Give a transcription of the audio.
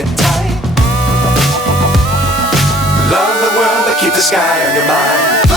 It tight. Love the world, but keep the sky on your mind.